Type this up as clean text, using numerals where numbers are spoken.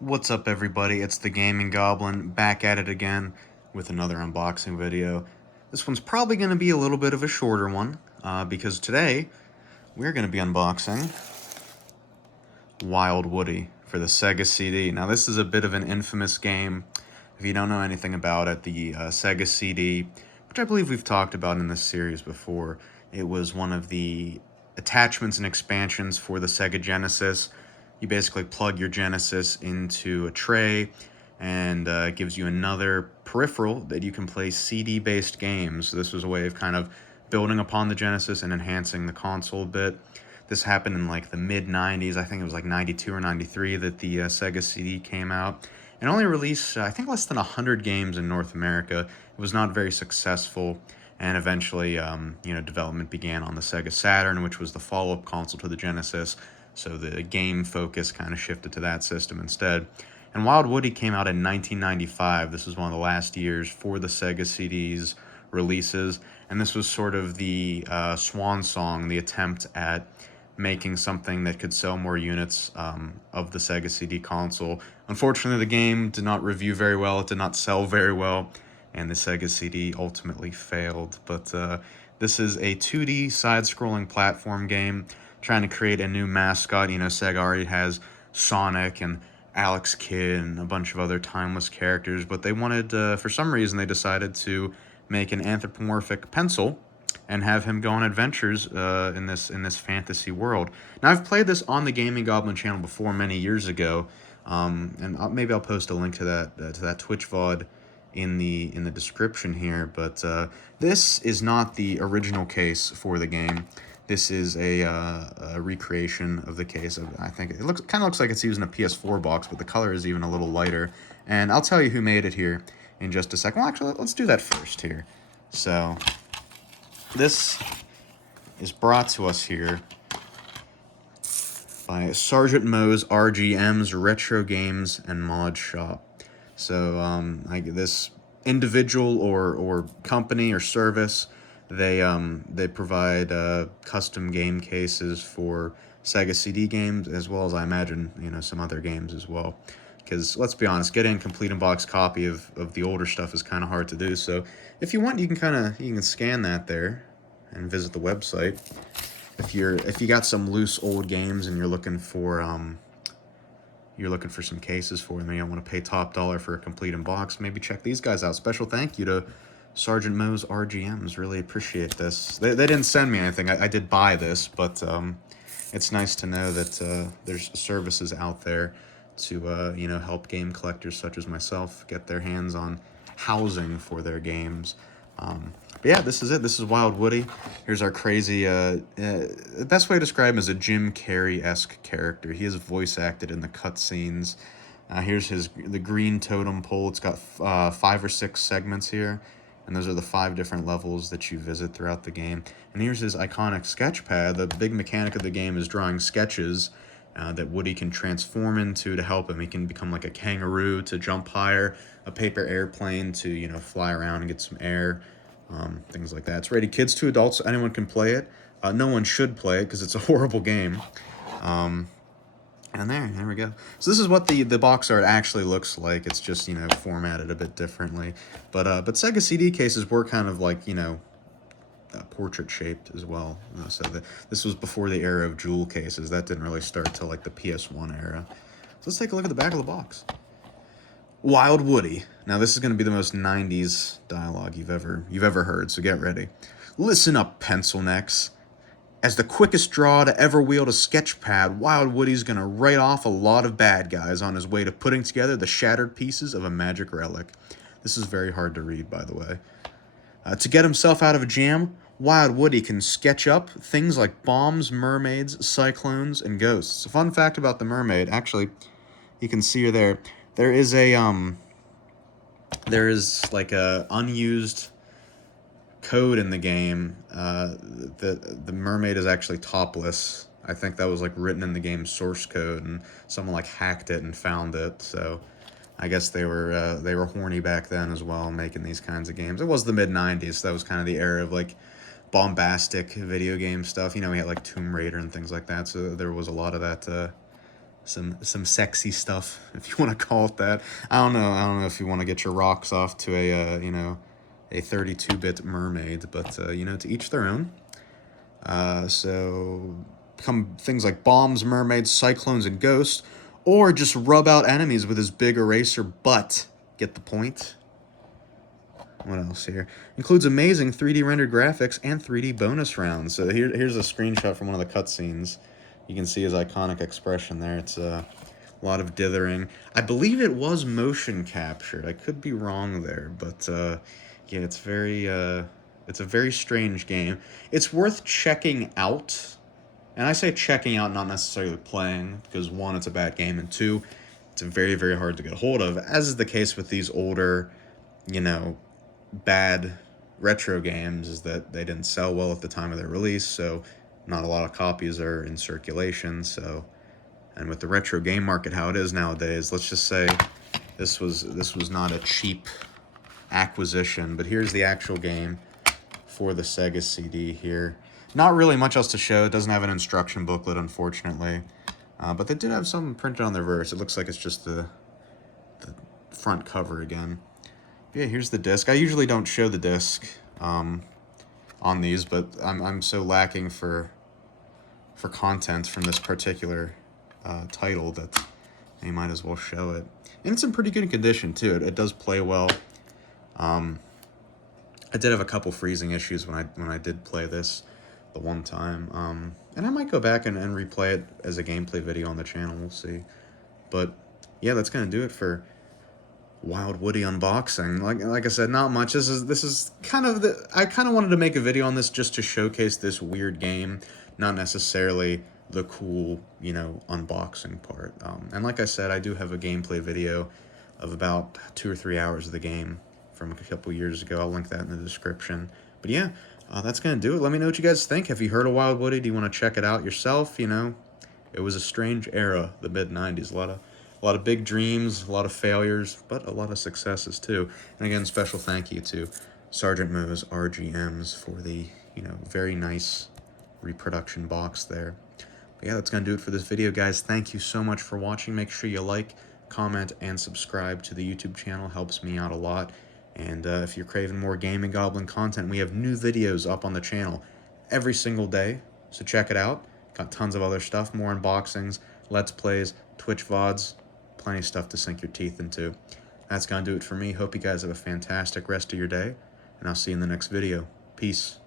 What's up, everybody? It's the Gaming Goblin back at it again with another unboxing video. This one's probably going to be a little bit of a shorter one because today we're going to be unboxing Wild Woody for the SEGA CD. Now, this is a bit of an infamous game. If you don't know anything about it, the SEGA CD, which I believe we've talked about in this series before, it was one of the attachments and expansions for the Sega Genesis. You basically plug your Genesis into a tray, and it gives you another peripheral that you can play CD-based games. So this was a way of kind of building upon the Genesis and enhancing the console a bit. This happened in like the mid-90s. I think it was like 92 or 93 that the Sega CD came out. And only released, I think, less than 100 games in North America. It was not very successful, and eventually, development began on the Sega Saturn, which was the follow-up console to the Genesis, so the game focus kind of shifted to that system instead. And Wild Woody came out in 1995. This was one of the last years for the Sega CD's releases, and this was sort of the swan song, the attempt at making something that could sell more units of the Sega CD console. Unfortunately, the game did not review very well. It did not sell very well, and the Sega CD ultimately failed. But this is a 2D side-scrolling platform game trying to create a new mascot. You know, Sega already has Sonic and Alex Kidd and a bunch of other timeless characters, but they wanted, for some reason, they decided to make an anthropomorphic pencil and have him go on adventures in this fantasy world. Now, I've played this on the Gaming Goblin channel before many years ago, and maybe I'll post a link to that Twitch VOD in the description here. But this is not the original case for the game. This is a recreation of the case. I think it kind of looks like it's using a PS4 box, but the color is even a little lighter. And I'll tell you who made it here in just a second. Well, actually, let's do that first here. So this is brought to us here by Sergeant Moe's RGM's Retro Games and Mod Shop. So this individual or company or service, they provide custom game cases for Sega CD games, as well as, I imagine, some other games as well. Because let's be honest, getting a complete in-box copy of the older stuff is kind of hard to do. So if you want, you can scan that there and visit the website. If you got some loose old games and you're looking for some cases for them, and you don't want to pay top dollar for a complete in-box, maybe check these guys out. Special thank you to Sergeant Moe's RGMs. Really appreciate this. They didn't send me anything. I did buy this, but it's nice to know that there's services out there to help game collectors such as myself get their hands on housing for their games. But yeah, this is it. This is Wild Woody. Here's our crazy, the best way to describe him is a Jim Carrey-esque character. He is voice acted in the cutscenes. Here's the green totem pole. It's got 5 or 6 segments here, and those are the 5 different levels that you visit throughout the game. And here's his iconic sketch pad. The big mechanic of the game is drawing sketches that Woody can transform into to help him. He can become like a kangaroo to jump higher, a paper airplane to fly around and get some air, things like that. It's rated kids to adults. Anyone can play it. No one should play it because it's a horrible game. And there we go. So this is what the box art actually looks like. It's just formatted a bit differently. But Sega CD cases were kind of like portrait shaped as well. So this was before the era of jewel cases. That didn't really start till like the PS1 era. So let's take a look at the back of the box. Wild Woody. Now this is going to be the most 90s dialogue you've ever heard, so get ready. Listen up, pencil necks. As the quickest draw to ever wield a sketch pad, Wild Woody's going to write off a lot of bad guys on his way to putting together the shattered pieces of a magic relic. This is very hard to read, by the way. To get himself out of a jam, Wild Woody can sketch up things like bombs, mermaids, cyclones, and ghosts. A fun fact about the mermaid, actually, you can see her there. There is like a unused code in the game. The mermaid is actually topless. I think that was like written in the game's source code, and someone like hacked it and found it. So I guess they were horny back then as well, making these kinds of games. It was the mid-90s, so that was kind of the era of like bombastic video game stuff. We had like Tomb Raider and things like that, so there was a lot of that some sexy stuff, if you want to call it that. I don't know if you want to get your rocks off to a you know, a 32-bit mermaid, but you know, to each their own. So come things like bombs, mermaids, cyclones, and ghosts, or just rub out enemies with his big eraser butt. Get the point? What else here? Includes amazing 3D rendered graphics and 3D bonus rounds. So here's a screenshot from one of the cutscenes. You can see his iconic expression there. It's a lot of dithering. I believe it was motion captured. I could be wrong there, but yeah, it's a very strange game. It's worth checking out. And I say checking out, not necessarily playing, because one, it's a bad game, and two, it's very, very hard to get a hold of, as is the case with these older, you know, bad retro games, is that they didn't sell well at the time of their release, so not a lot of copies are in circulation. So, and with the retro game market how it is nowadays, let's just say this was not a cheap acquisition. But here's the actual game for the Sega CD here. Not really much else to show. It doesn't have an instruction booklet, unfortunately, but they did have something printed on the reverse. It looks like it's just the front cover again. Yeah, here's the disc. I usually don't show the disc on these, but I'm so lacking for content from this particular title that I might as well show it. And it's in pretty good condition too. It does play well. I did have a couple freezing issues when I did play this the one time, and I might go back and replay it as a gameplay video on the channel. We'll see. But yeah, that's gonna do it for Wild Woody unboxing. Like I said, not much. This is kind of I kind of wanted to make a video on this just to showcase this weird game, not necessarily the cool, you know, unboxing part. And like I said, I do have a gameplay video of about 2 or 3 hours of the game from a couple years ago. I'll link that in the description. But yeah, that's gonna do it. Let me know what you guys think. Have you heard of Wild Woody? Do you want to check it out yourself? You know, it was a strange era, the mid-90s. A lot of big dreams, a lot of failures, but a lot of successes too. And again, special thank you to Sergeant Moe's RGMs for the, you know, very nice reproduction box there. But yeah, that's gonna do it for this video, guys. Thank you so much for watching. Make sure you like, comment, and subscribe to the YouTube channel. Helps me out a lot. And if you're craving more Gaming Goblin content, we have new videos up on the channel every single day, so check it out. Got tons of other stuff, more unboxings, Let's Plays, Twitch VODs, plenty of stuff to sink your teeth into. That's gonna do it for me. Hope you guys have a fantastic rest of your day, and I'll see you in the next video. Peace.